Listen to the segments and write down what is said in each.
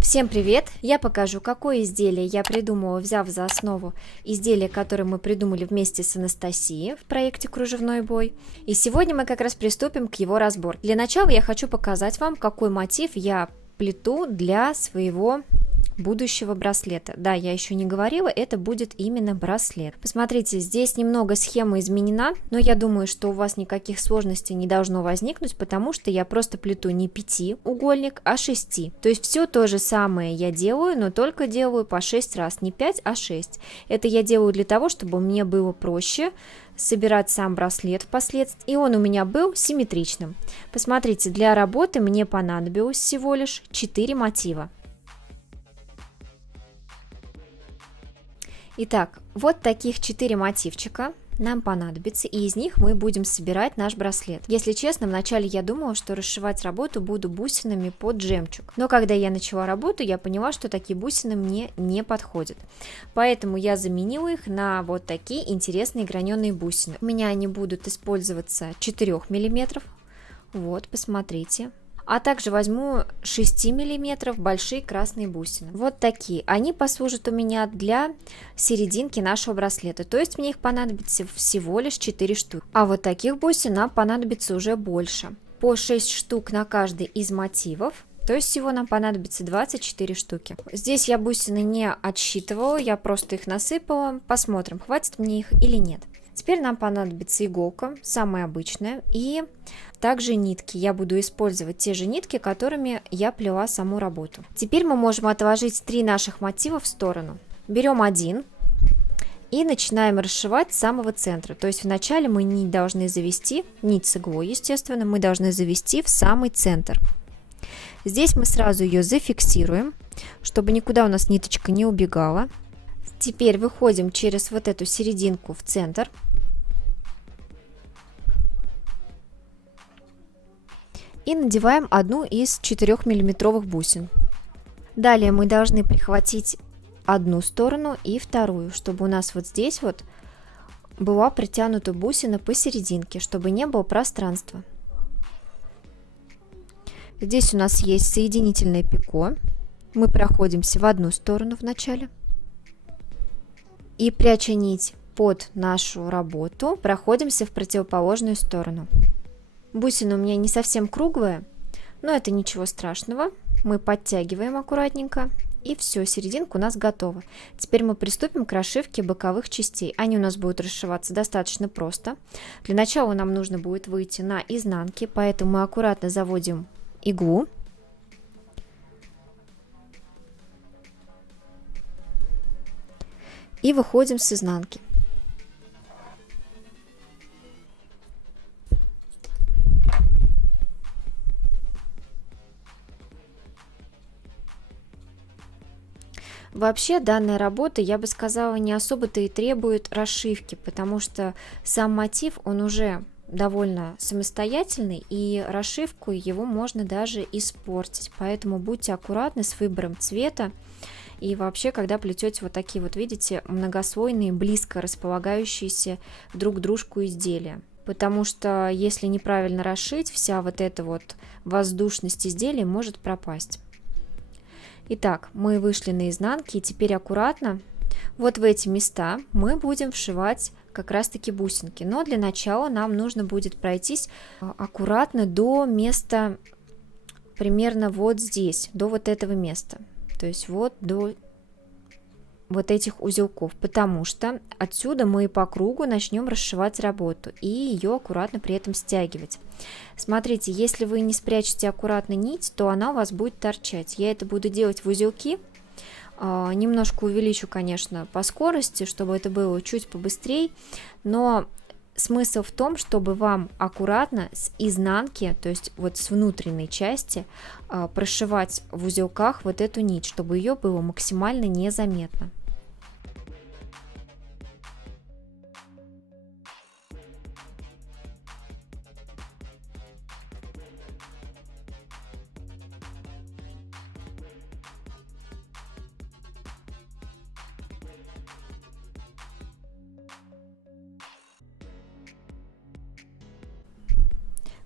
Всем привет! Я покажу, какое изделие я придумала, взяв за основу изделие, которое мы придумали вместе с Анастасией в проекте «Кружевной бой». И сегодня мы как раз приступим к его разбору. Для начала я хочу показать вам, какой мотив я плету для своего будущего браслета. Да, я еще не говорила, это будет именно браслет. Посмотрите, здесь немного схема изменена, но я думаю, что у вас никаких сложностей не должно возникнуть, потому что я просто плету не пятиугольник, а 6. То есть все то же самое я делаю, но только делаю по 6 раз, не 5, а 6. Это я делаю для того, чтобы мне было проще собирать сам браслет впоследствии, и он у меня был симметричным. Посмотрите, для работы мне понадобилось всего лишь 4 мотива. Итак, вот таких 4 мотивчика нам понадобится, и из них мы будем собирать наш браслет. Если честно, вначале я думала, что расшивать работу буду бусинами под жемчуг, но когда я начала работу, я поняла, что такие бусины мне не подходят, поэтому я заменила их на вот такие интересные граненые бусины. У меня они будут использоваться 4 мм, вот, посмотрите. А также возьму 6 мм большие красные бусины. Вот такие. Они послужат у меня для серединки нашего браслета. То есть мне их понадобится всего лишь 4 штуки. А вот таких бусин нам понадобится уже больше. По 6 штук на каждый из мотивов. То есть всего нам понадобится 24 штуки. Здесь я бусины не отсчитывала, я просто их насыпала. Посмотрим, хватит мне их или нет. Теперь нам понадобится иголка, самая обычная, и также нитки. Я буду использовать те же нитки, которыми я плела саму работу. Теперь мы можем отложить 3 наших мотива в сторону. Берем один и начинаем расшивать с самого центра. То есть вначале мы нить должны завести, нить с иглой, естественно, мы должны завести в самый центр. Здесь мы сразу ее зафиксируем, чтобы никуда у нас ниточка не убегала. Теперь выходим через вот эту серединку в центр. И надеваем одну из 4-миллиметровых бусин. Далее мы должны прихватить одну сторону и вторую, чтобы у нас вот здесь вот была притянута бусина посерединке, чтобы не было пространства. Здесь у нас есть соединительное пико. Мы проходимся в одну сторону вначале. И пряча нить под нашу работу, проходимся в противоположную сторону. Бусина у меня не совсем круглая, но это ничего страшного. Мы подтягиваем аккуратненько, и все, серединка у нас готова. Теперь мы приступим к расшивке боковых частей. Они у нас будут расшиваться достаточно просто. Для начала нам нужно будет выйти на изнанки, поэтому мы аккуратно заводим иглу. И выходим с изнанки. Вообще данная работа, я бы сказала, не особо-то и требует расшивки, потому что сам мотив, он уже довольно самостоятельный, и расшивку его можно даже испортить, поэтому будьте аккуратны с выбором цвета. И вообще, когда плетете вот такие вот, видите, многослойные, близко располагающиеся друг к дружку изделия. Потому что если неправильно расшить, вся вот эта вот воздушность изделия может пропасть. Итак, мы вышли на изнанки, и теперь аккуратно вот в эти места мы будем вшивать как раз таки бусинки. Но для начала нам нужно будет пройтись аккуратно до места, примерно вот здесь, до вот этого места. То есть вот до вот этих узелков, потому что отсюда мы по кругу начнем расшивать работу и ее аккуратно при этом стягивать. Смотрите, если вы не спрячете аккуратно нить, то она у вас будет торчать. Я это буду делать в узелки. Немножко увеличу, конечно, по скорости, чтобы это было чуть побыстрее, но смысл в том, чтобы вам аккуратно с изнанки, то есть вот с внутренней части, прошивать в узелках вот эту нить, чтобы ее было максимально незаметно.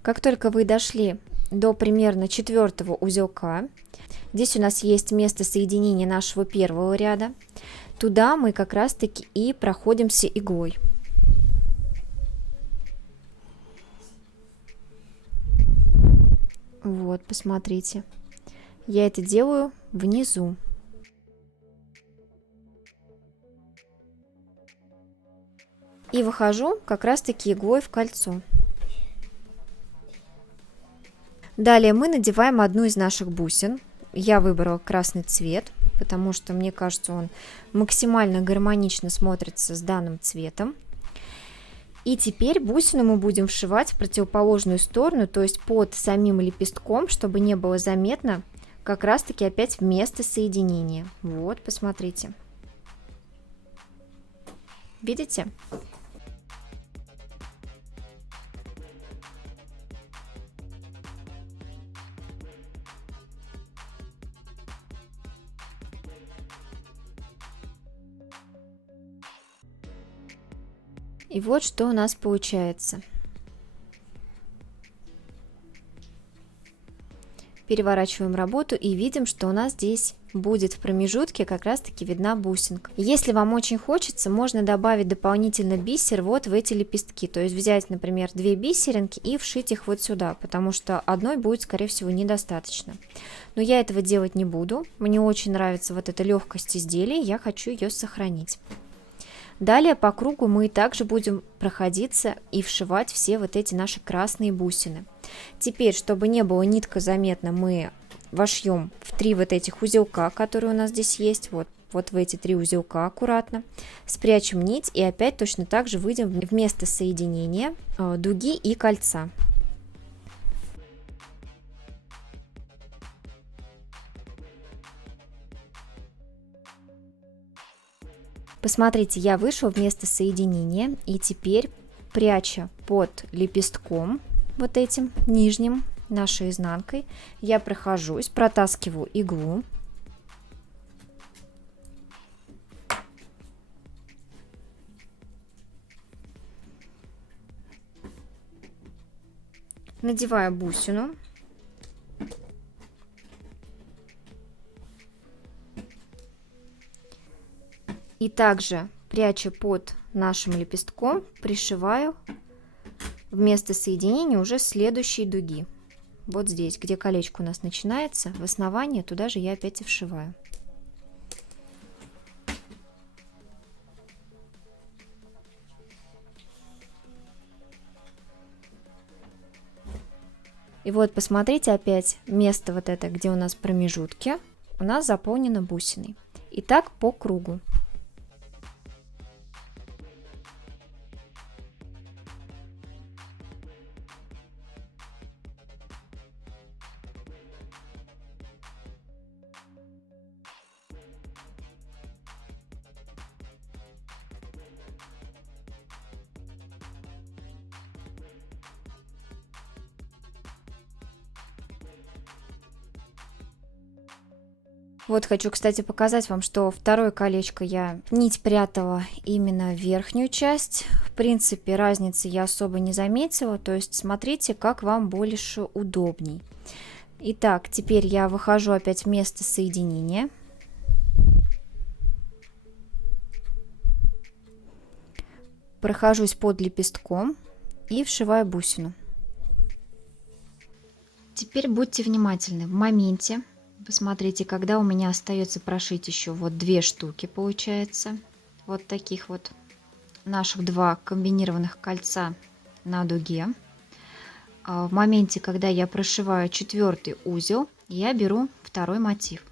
Как только вы дошли до примерно 4-го узелка, Здесь у нас есть место соединения нашего первого ряда. Туда мы как раз-таки и проходимся иглой. Вот, посмотрите. Я это делаю внизу. И выхожу как раз-таки иглой в кольцо. Далее мы надеваем одну из наших бусин. Я выбрала красный цвет, потому что мне кажется, он максимально гармонично смотрится с данным цветом. И теперь бусину мы будем вшивать в противоположную сторону, то есть под самим лепестком, чтобы не было заметно, как раз-таки опять в место соединения. Вот, посмотрите. Видите? И вот что у нас получается. Переворачиваем работу и видим, что у нас здесь будет в промежутке как раз таки видна бусинка. Если вам очень хочется, можно добавить дополнительно бисер вот в эти лепестки. То есть взять, например, 2 бисеринки и вшить их вот сюда, потому что одной будет, скорее всего, недостаточно. Но я этого делать не буду. Мне очень нравится вот эта легкость изделия, я хочу ее сохранить. Далее по кругу мы также будем проходиться и вшивать все вот эти наши красные бусины. Теперь, чтобы не было нитка заметна, мы вошьем в 3 вот этих узелка, которые у нас здесь есть, вот в эти 3 узелка аккуратно, спрячем нить и опять точно так же выйдем в место соединения дуги и кольца. Посмотрите, я вышла в место соединения и теперь, пряча под лепестком вот этим нижним, нашей изнанкой, я прохожусь, протаскиваю иглу. Надеваю бусину. И также, пряча под нашим лепестком, пришиваю в место соединения уже следующей дуги. Вот здесь, где колечко у нас начинается, в основании, туда же я опять и вшиваю. И вот посмотрите, опять место вот это, где у нас промежутки, у нас заполнено бусиной. И так по кругу. Вот хочу, кстати, показать вам, что второе колечко я нить прятала именно в верхнюю часть. В принципе, разницы я особо не заметила, то есть смотрите, как вам больше удобней. Итак, теперь я выхожу опять в место соединения. Прохожусь под лепестком и вшиваю бусину. Теперь будьте внимательны в моменте. Посмотрите, когда у меня остается прошить еще вот 2 штуки, получается, вот таких вот наших 2 комбинированных кольца на дуге. В моменте, когда я прошиваю 4-й узел, я беру второй мотив,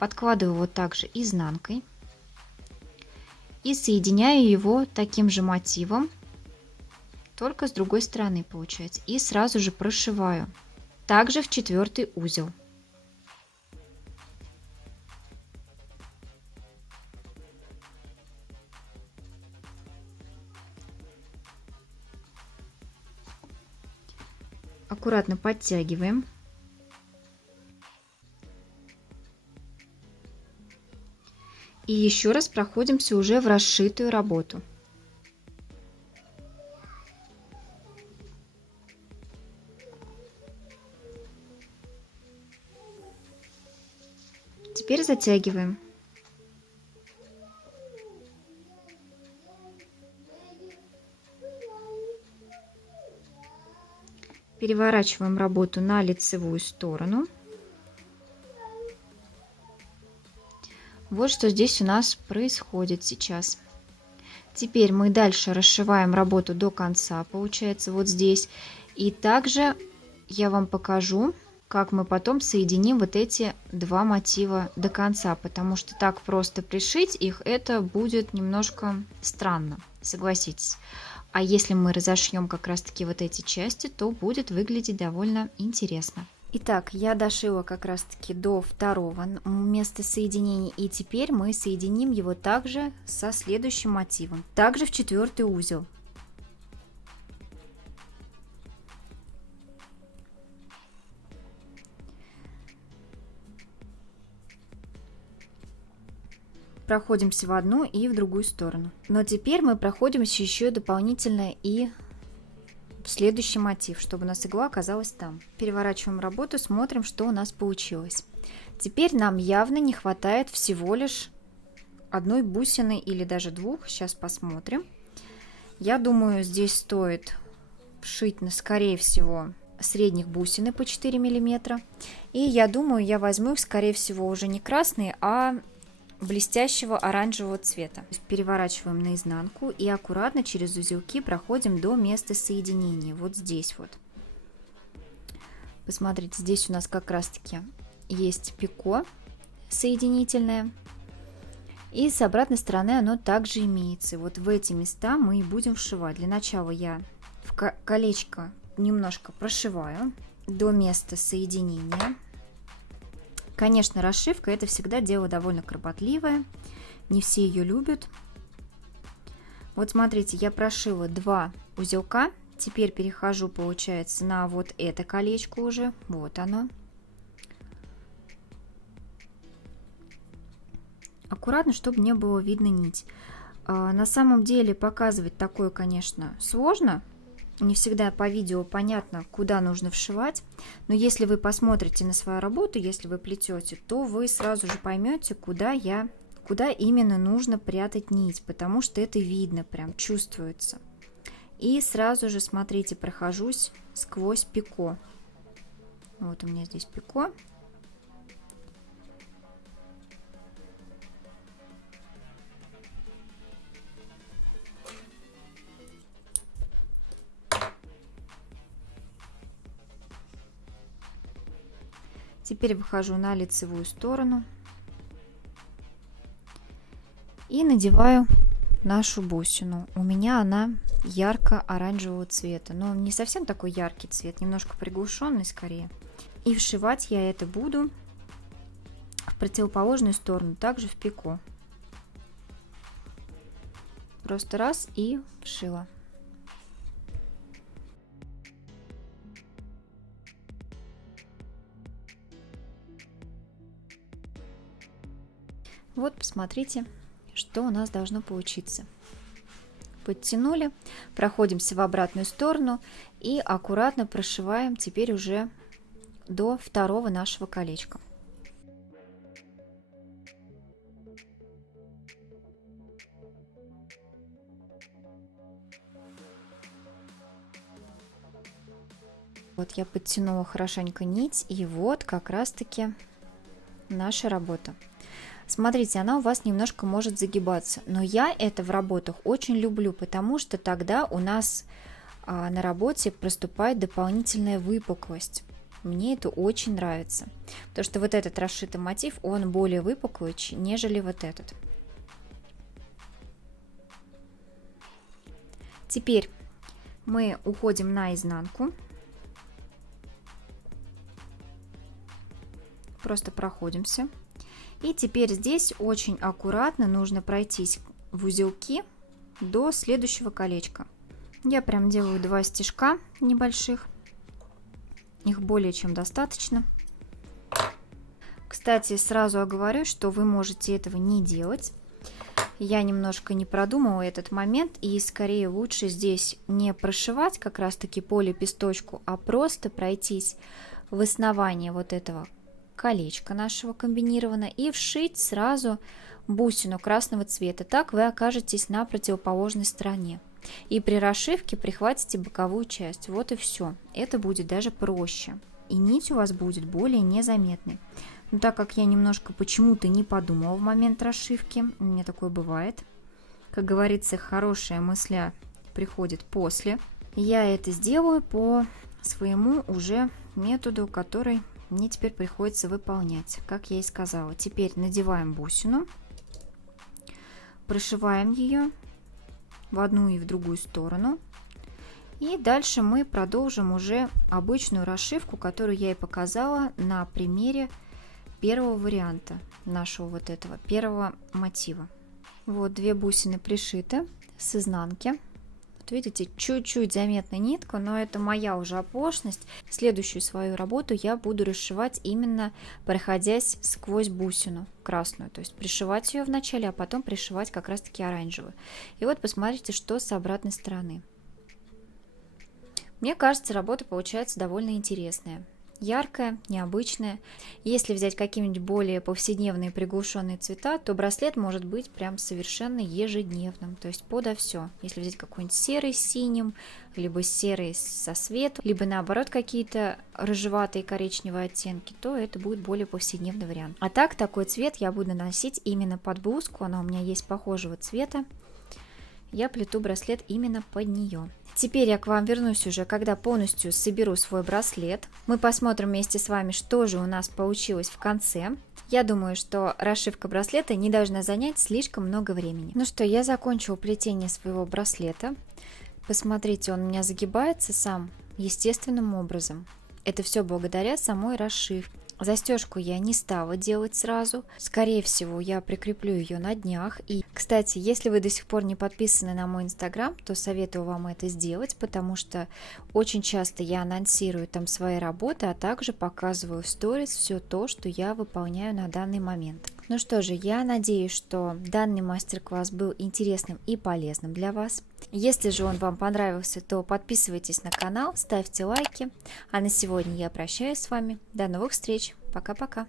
подкладываю вот так же изнанкой и соединяю его таким же мотивом, только с другой стороны получается, и сразу же прошиваю также в 4-й узел. Аккуратно подтягиваем. И еще раз проходимся уже в расшитую работу. теперь затягиваем. Переворачиваем работу на лицевую сторону. Вот что здесь у нас происходит сейчас. Теперь мы дальше расшиваем работу до конца, получается, вот здесь. И также я вам покажу, как мы потом соединим вот эти два мотива до конца, потому что так просто пришить их, это будет немножко странно, согласитесь. А если мы разошьем как раз-таки вот эти части, то будет выглядеть довольно интересно. Итак, я дошила как раз-таки до второго места соединения, и теперь мы соединим его также со следующим мотивом, также в 4-й узел. Проходимся в одну и в другую сторону. Но теперь мы проходимся еще дополнительно и в следующий мотив, чтобы у нас игла оказалась там. Переворачиваем работу, смотрим, что у нас получилось. Теперь нам явно не хватает всего лишь одной бусины или даже двух. Сейчас посмотрим. Я думаю, здесь стоит вшить, скорее всего, средних бусины по 4 мм. И я думаю, я возьму их, скорее всего, уже не красные, а блестящего оранжевого цвета. Переворачиваем наизнанку и аккуратно через узелки проходим до места соединения. Вот здесь вот. Посмотрите, здесь у нас как раз-таки есть пико соединительное. И с обратной стороны оно также имеется. Вот в эти места мы и будем вшивать. Для начала я в колечко немножко прошиваю до места соединения. Конечно, расшивка это всегда дело довольно кропотливое, не все ее любят. Вот смотрите, я прошила 2 узелка, теперь перехожу, получается, на вот это колечко уже, вот оно. Аккуратно, чтобы не было видно нить. На самом деле показывать такое, конечно, сложно. Не всегда по видео понятно, куда нужно вшивать, но если вы посмотрите на свою работу, если вы плетете, то вы сразу же поймете, куда именно нужно прятать нить, потому что это видно, прям чувствуется. И сразу же, смотрите, прохожусь сквозь пико. Вот у меня здесь пико. Теперь выхожу на лицевую сторону и надеваю нашу бусину. У меня она ярко-оранжевого цвета, но не совсем такой яркий цвет, немножко приглушенный скорее. И вшивать я это буду в противоположную сторону, также в пико. Просто раз и вшила. Вот, посмотрите, что у нас должно получиться. Подтянули, проходимся в обратную сторону и аккуратно прошиваем теперь уже до второго нашего колечка. Вот я подтянула хорошенько нить, и вот как раз-таки наша работа. Смотрите, она у вас немножко может загибаться, но я это в работах очень люблю, потому что тогда у нас на работе проступает дополнительная выпуклость. Мне это очень нравится, потому что вот этот расшитый мотив, он более выпуклый, нежели вот этот. Теперь мы уходим на изнанку, просто проходимся. И теперь здесь очень аккуратно нужно пройтись в узелки до следующего колечка. Я прям делаю 2 стежка небольших, их более чем достаточно. Кстати, сразу оговорю, что вы можете этого не делать. Я немножко не продумала этот момент, и скорее лучше здесь не прошивать как раз таки по лепесточку, а просто пройтись в основании вот этого колечко нашего комбинированного и вшить сразу бусину красного цвета. Так вы окажетесь на противоположной стороне. И при расшивке прихватите боковую часть. Вот и все. Это будет даже проще. И нить у вас будет более незаметной. Но так как я немножко почему-то не подумала в момент расшивки, у меня такое бывает. Как говорится, хорошая мысля приходит после. Я это сделаю по своему уже методу, который мне теперь приходится выполнять, как я и сказала. Теперь надеваем бусину, прошиваем ее в одну и в другую сторону. И дальше мы продолжим уже обычную расшивку, которую я и показала на примере первого варианта нашего вот этого первого мотива. Вот 2 бусины пришиты с изнанки. Вот видите, чуть-чуть заметна нитка, но это моя уже оплошность. Следующую свою работу я буду расшивать именно проходясь сквозь бусину красную, то есть пришивать ее вначале, а потом пришивать как раз таки оранжевую. И вот посмотрите, что с обратной стороны. Мне кажется, работа получается довольно интересная. Яркая, необычная. Если взять какие-нибудь более повседневные приглушенные цвета, то браслет может быть прям совершенно ежедневным, то есть подо все. Если взять какой-нибудь серый с синим, либо серый со светом, либо наоборот какие-то рыжеватые коричневые оттенки, то это будет более повседневный вариант. А так, такой цвет я буду носить именно под блузку, она у меня есть похожего цвета. Я плету браслет именно под нее. Теперь я к вам вернусь уже, когда полностью соберу свой браслет. Мы посмотрим вместе с вами, что же у нас получилось в конце. Я думаю, что расшивка браслета не должна занять слишком много времени. Ну что, я закончила плетение своего браслета. Посмотрите, он у меня загибается сам естественным образом. Это все благодаря самой расшивке. Застежку я не стала делать сразу. Скорее всего, я прикреплю ее на днях. И, кстати, если вы до сих пор не подписаны на мой инстаграм, то советую вам это сделать, потому что очень часто я анонсирую там свои работы, а также показываю в сторис все то, что я выполняю на данный момент. Ну что же, я надеюсь, что данный мастер-класс был интересным и полезным для вас. Если же он вам понравился, то подписывайтесь на канал, ставьте лайки. А на сегодня я прощаюсь с вами. До новых встреч. Пока-пока.